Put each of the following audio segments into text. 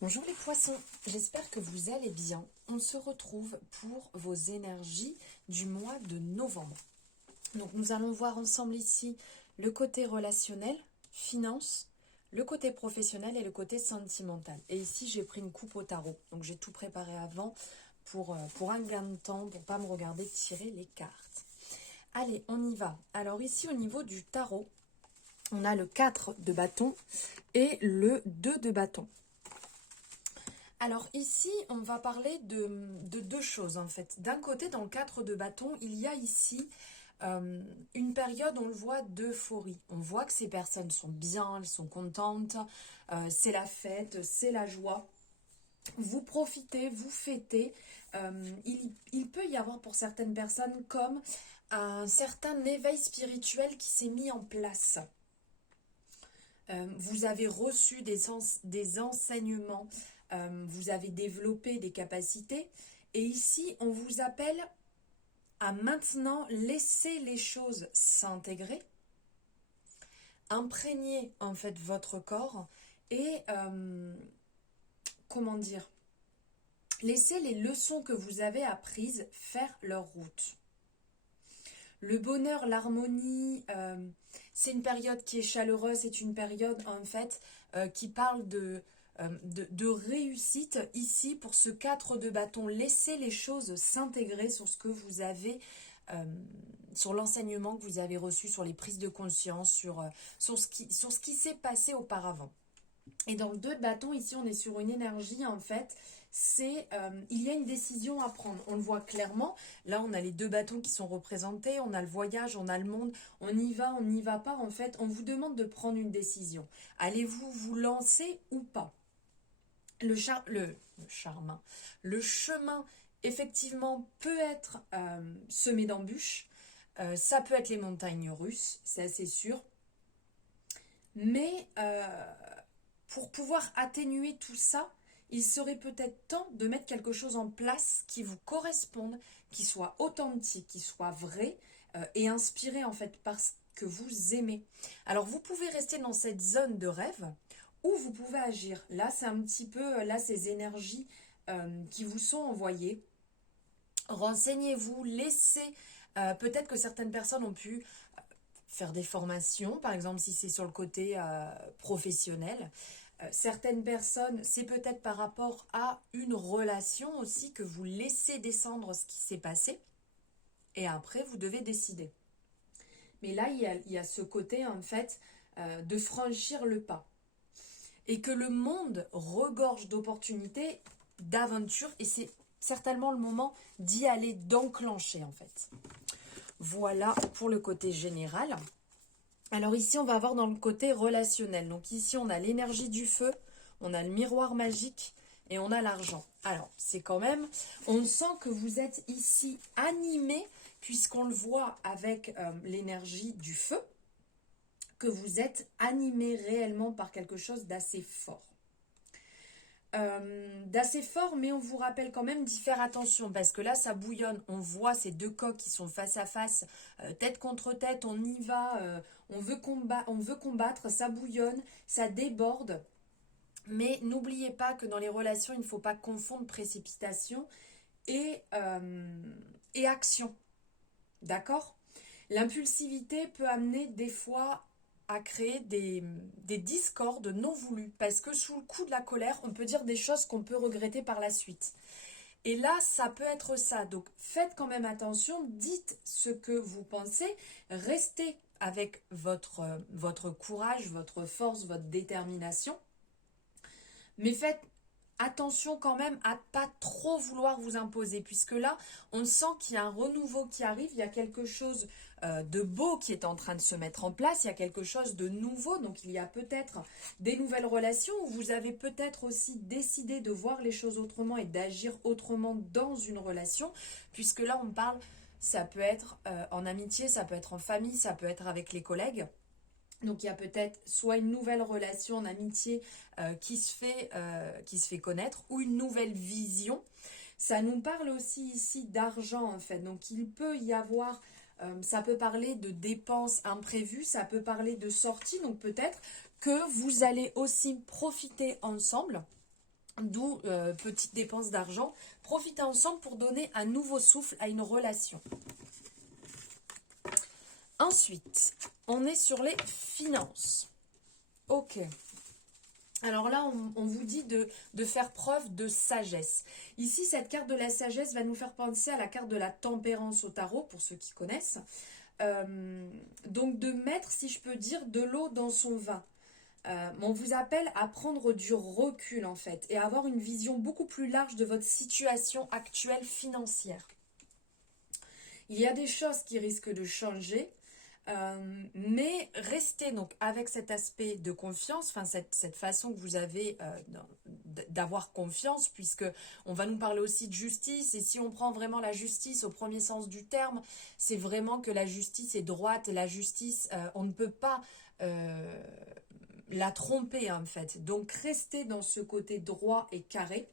Bonjour les poissons, j'espère que vous allez bien. On se retrouve pour vos énergies du mois de novembre. Donc nous allons voir ensemble ici le côté relationnel, finance, le côté professionnel et le côté sentimental. Et ici j'ai pris une coupe au tarot, donc j'ai tout préparé avant pour un gain de temps, pour pas me regarder tirer les cartes. Allez, on y va. Alors ici au niveau du tarot, on a le 4 de bâton et le 2 de bâton. Alors ici, on va parler de deux choses en fait. D'un côté, dans le 4 de bâton, il y a ici une période, on le voit, d'euphorie. On voit que ces personnes sont bien, elles sont contentes, c'est la fête, c'est la joie. Vous profitez, vous fêtez. Il peut y avoir pour certaines personnes comme un certain éveil spirituel qui s'est mis en place. Vous avez reçu des enseignements, vous avez développé des capacités. Et ici, on vous appelle à maintenant laisser les choses s'intégrer, imprégner en fait votre corps et, comment dire, laisser les leçons que vous avez apprises faire leur route. Le bonheur, l'harmonie, c'est une période qui est chaleureuse, c'est une période en fait qui parle de réussite ici pour ce 4 de bâton. Laissez les choses s'intégrer sur ce que vous avez, sur l'enseignement que vous avez reçu, sur les prises de conscience, sur ce qui s'est passé auparavant. Et dans le 2 de bâton, ici, on est sur une énergie, en fait, il y a une décision à prendre. On le voit clairement. Là, on a les 2 bâtons qui sont représentés. On a le voyage, on a le monde. On y va, on n'y va pas. En fait, on vous demande de prendre une décision. Allez-vous vous lancer ou pas? Le chemin, effectivement, peut être semé d'embûches. Ça peut être les montagnes russes, c'est assez sûr. Mais pour pouvoir atténuer tout ça, il serait peut-être temps de mettre quelque chose en place qui vous corresponde, qui soit authentique, qui soit vrai et inspiré en fait par ce que vous aimez. Alors vous pouvez rester dans cette zone de rêve ou vous pouvez agir. Là, c'est un petit peu ces énergies qui vous sont envoyées. Renseignez-vous, laissez. Peut-être que certaines personnes ont pu faire des formations, par exemple si c'est sur le côté professionnel. Certaines personnes, c'est peut-être par rapport à une relation aussi que vous laissez descendre ce qui s'est passé et après vous devez décider. Mais là, il y a ce côté en fait de franchir le pas et que le monde regorge d'opportunités, d'aventures et c'est certainement le moment d'y aller, d'enclencher en fait. Voilà pour le côté général. Alors ici, on va avoir dans le côté relationnel. Donc ici, on a l'énergie du feu, on a le miroir magique et on a l'argent. Alors, c'est quand même, on sent que vous êtes ici animé, puisqu'on le voit avec l'énergie du feu, que vous êtes animé réellement par quelque chose d'assez fort. Mais on vous rappelle quand même d'y faire attention parce que là ça bouillonne, on voit ces deux coqs qui sont face à face, tête contre tête, on y va, on veut combattre, ça bouillonne, ça déborde, mais n'oubliez pas que dans les relations il ne faut pas confondre précipitation et action, d'accord? L'impulsivité peut amener des fois à créer des discordes non voulus. Parce que sous le coup de la colère, on peut dire des choses qu'on peut regretter par la suite. Et là, ça peut être ça. Donc, faites quand même attention. Dites ce que vous pensez. Restez avec votre courage, votre force, votre détermination. Mais faites attention quand même à pas trop vouloir vous imposer, puisque là, on sent qu'il y a un renouveau qui arrive, il y a quelque chose de beau qui est en train de se mettre en place, il y a quelque chose de nouveau, donc il y a peut-être des nouvelles relations, où vous avez peut-être aussi décidé de voir les choses autrement et d'agir autrement dans une relation, puisque là, on parle, ça peut être en amitié, ça peut être en famille, ça peut être avec les collègues. Donc il y a peut-être soit une nouvelle relation en amitié qui se fait connaître ou une nouvelle vision. Ça nous parle aussi ici d'argent en fait. Donc il peut y avoir, ça peut parler de dépenses imprévues, ça peut parler de sorties. Donc peut-être que vous allez aussi profiter ensemble D'où petite dépense d'argent. Profitez ensemble pour donner un nouveau souffle à une relation. Ensuite, on est sur les finances. Ok. Alors là, on vous dit de faire preuve de sagesse. Ici, cette carte de la sagesse va nous faire penser à la carte de la tempérance au tarot, pour ceux qui connaissent. Donc de mettre, si je peux dire, de l'eau dans son vin. On vous appelle à prendre du recul en fait et à avoir une vision beaucoup plus large de votre situation actuelle financière. Il y a des choses qui risquent de changer, mais restez donc avec cet aspect de confiance, enfin cette façon que vous avez d'avoir confiance, puisque on va nous parler aussi de justice, et si on prend vraiment la justice au premier sens du terme, c'est vraiment que la justice est droite, la justice, on ne peut pas la tromper en fait. Donc restez dans ce côté droit et carré.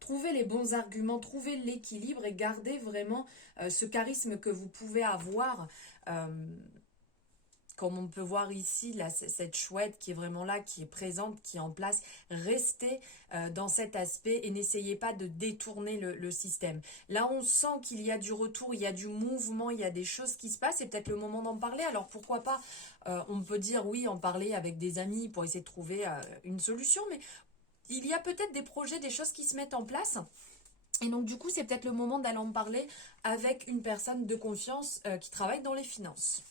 Trouvez les bons arguments, trouvez l'équilibre et gardez vraiment ce charisme que vous pouvez avoir. Comme on peut voir ici, là, cette chouette qui est vraiment là, qui est présente, qui est en place. Restez dans cet aspect et n'essayez pas de détourner le système. Là, on sent qu'il y a du retour, il y a du mouvement, il y a des choses qui se passent. C'est peut-être le moment d'en parler. Alors, pourquoi pas, on peut dire oui, en parler avec des amis pour essayer de trouver une solution. Mais il y a peut-être des projets, des choses qui se mettent en place. Et donc, du coup, c'est peut-être le moment d'aller en parler avec une personne de confiance qui travaille dans les finances.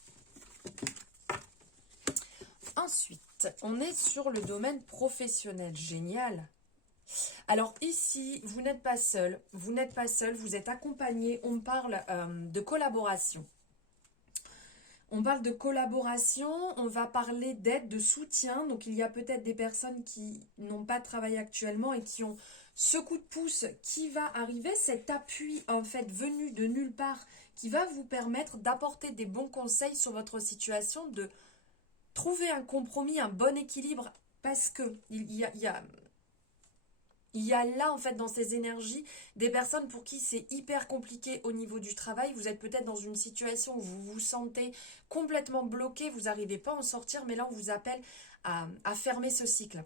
Ensuite, on est sur le domaine professionnel. Génial. Alors ici, vous n'êtes pas seul, vous êtes accompagné. On parle de collaboration. On parle de collaboration, on va parler d'aide, de soutien. Donc il y a peut-être des personnes qui n'ont pas de travail actuellement et qui ont ce coup de pouce qui va arriver, cet appui en fait venu de nulle part qui va vous permettre d'apporter des bons conseils sur votre situation, de trouver un compromis, un bon équilibre, parce que il y a là, en fait, dans ces énergies, des personnes pour qui c'est hyper compliqué au niveau du travail. Vous êtes peut-être dans une situation où vous vous sentez complètement bloqué, vous n'arrivez pas à en sortir, mais là, on vous appelle à fermer ce cycle.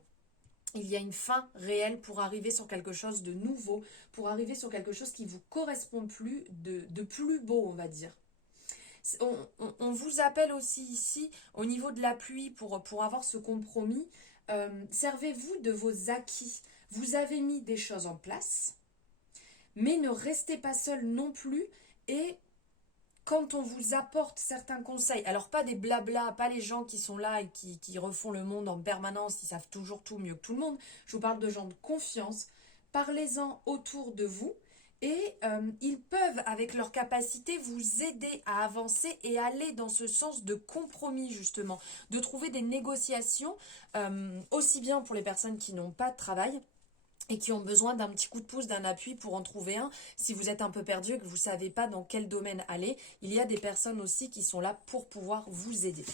Il y a une fin réelle pour arriver sur quelque chose de nouveau, pour arriver sur quelque chose qui vous correspond plus, de plus beau, on va dire. On vous appelle aussi ici, au niveau de l'appui, pour avoir ce compromis. Servez-vous de vos acquis. Vous avez mis des choses en place, mais ne restez pas seul non plus. Et quand on vous apporte certains conseils, alors pas des blabla, pas les gens qui sont là et qui refont le monde en permanence, qui savent toujours tout mieux que tout le monde. Je vous parle de gens de confiance. Parlez-en autour de vous. Et ils peuvent, avec leur capacité, vous aider à avancer et aller dans ce sens de compromis, justement, de trouver des négociations, aussi bien pour les personnes qui n'ont pas de travail et qui ont besoin d'un petit coup de pouce, d'un appui pour en trouver un. Si vous êtes un peu perdu et que vous ne savez pas dans quel domaine aller, il y a des personnes aussi qui sont là pour pouvoir vous aider.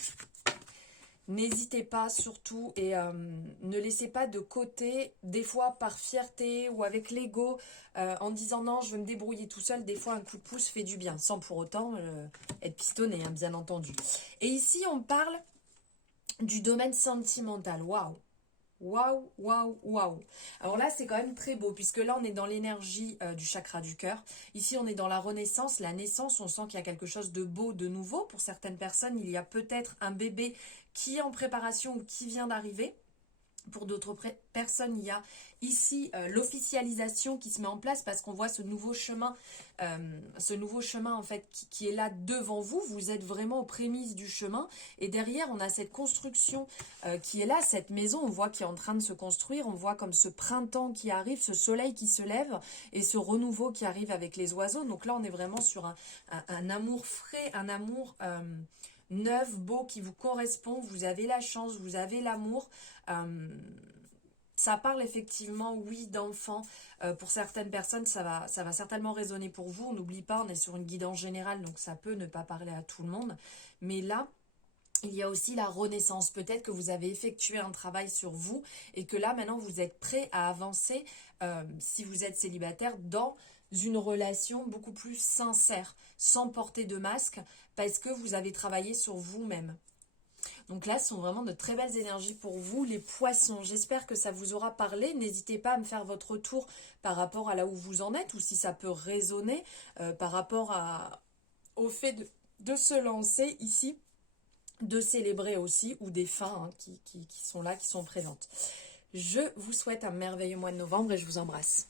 N'hésitez pas surtout et ne laissez pas de côté, des fois par fierté ou avec l'ego, en disant non, je veux me débrouiller tout seul. Des fois, un coup de pouce fait du bien, sans pour autant être pistonné, hein, bien entendu. Et ici, on parle du domaine sentimental. Waouh! Waouh, waouh, waouh. Alors là, c'est quand même très beau, puisque là, on est dans l'énergie du chakra du cœur. Ici, on est dans la renaissance, la naissance. On sent qu'il y a quelque chose de beau, de nouveau. Pour certaines personnes, il y a peut-être un bébé qui est en préparation ou qui vient d'arriver. Pour d'autres personnes, il y a ici l'officialisation qui se met en place parce qu'on voit ce nouveau chemin en fait qui est là devant vous. Vous êtes vraiment aux prémices du chemin et derrière on a cette construction qui est là, cette maison, on voit qui est en train de se construire, on voit comme ce printemps qui arrive, ce soleil qui se lève et ce renouveau qui arrive avec les oiseaux. Donc là on est vraiment sur un amour frais, un amour neuf, beau, qui vous correspond. Vous avez la chance, vous avez l'amour. Ça parle effectivement, oui, d'enfants. Pour certaines personnes, ça va certainement résonner pour vous. On n'oublie pas, on est sur une guidance générale, donc ça peut ne pas parler à tout le monde. Mais là, il y a aussi la renaissance. Peut-être que vous avez effectué un travail sur vous et que là, maintenant, vous êtes prêt à avancer, si vous êtes célibataire, dans une relation beaucoup plus sincère, sans porter de masque, parce que vous avez travaillé sur vous-même. Donc là, ce sont vraiment de très belles énergies pour vous, les poissons. J'espère que ça vous aura parlé. N'hésitez pas à me faire votre retour par rapport à là où vous en êtes ou si ça peut résonner par rapport au fait de se lancer ici, de célébrer aussi, ou des fins hein, qui sont là, qui sont présentes. Je vous souhaite un merveilleux mois de novembre et je vous embrasse.